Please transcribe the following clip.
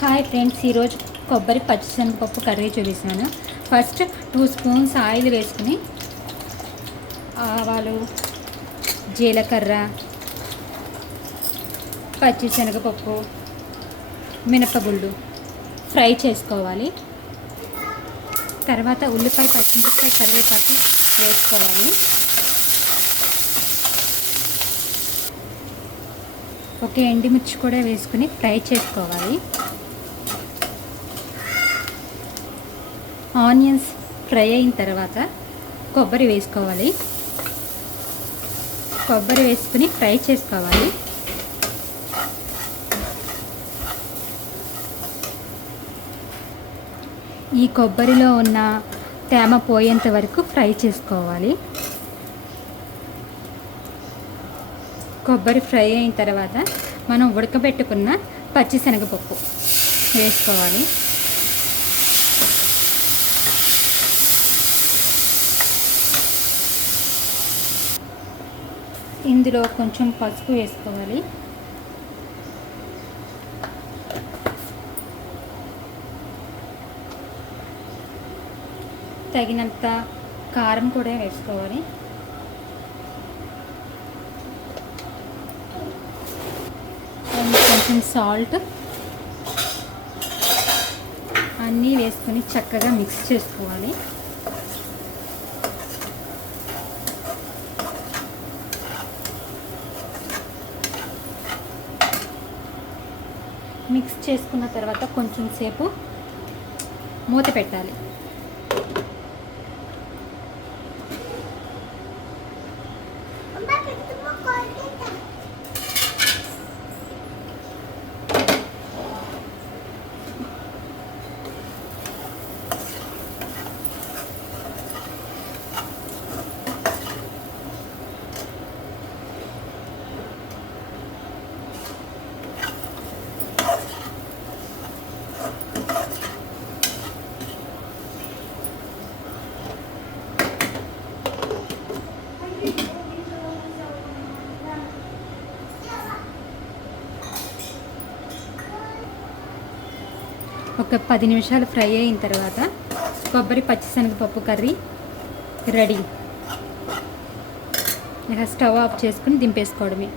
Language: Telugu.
హాయ్ ఫ్రెండ్స్, ఈరోజు కొబ్బరి పచ్చిశనగపప్పు కర్రీ చూపిస్తాను. ఫస్ట్ 2 స్పూన్స్ ఆయిల్ వేసుకుని ఆవాలు, జీలకర్ర, పచ్చిశనగపప్పు, మినపగుళ్ళు ఫ్రై చేసుకోవాలి. తర్వాత ఉల్లిపాయ, పచ్చిమిరపకాయ, కరివేపాకు వేసుకోవాలి. ఒక ఎండుమిర్చి కూడా వేసుకుని ఫ్రై చేసుకోవాలి. ఆనియన్స్ ఫ్రై అయిన తర్వాత కొబ్బరి వేసుకోవాలి. కొబ్బరి వేసుకుని ఫ్రై చేసుకోవాలి. ఈ కొబ్బరిలో ఉన్న తేమ పోయేంత వరకు ఫ్రై చేసుకోవాలి. కొబ్బరి ఫ్రై అయిన తర్వాత మనం ఉడకబెట్టుకున్న పచ్చిశనగపప్పు వేసుకోవాలి. ఇందులో కొంచెం పసుపు వేసుకోవాలి. తగినంత కారం కూడా వేసుకోవాలి. కొంచెం సాల్ట్ అన్నీ వేసుకొని చక్కగా మిక్స్ చేసుకోవాలి. మిక్స్ చేసుకున్న తర్వాత కొంచెం సేపు మూత పెట్టాలి. ఒక 10 నిమిషాలు ఫ్రై అయిన తర్వాత కొబ్బరి పచ్చిశనగపప్పు కర్రీ రెడీ. ఇక స్టవ్ ఆఫ్ చేసుకుని దింపేసుకోవడమే.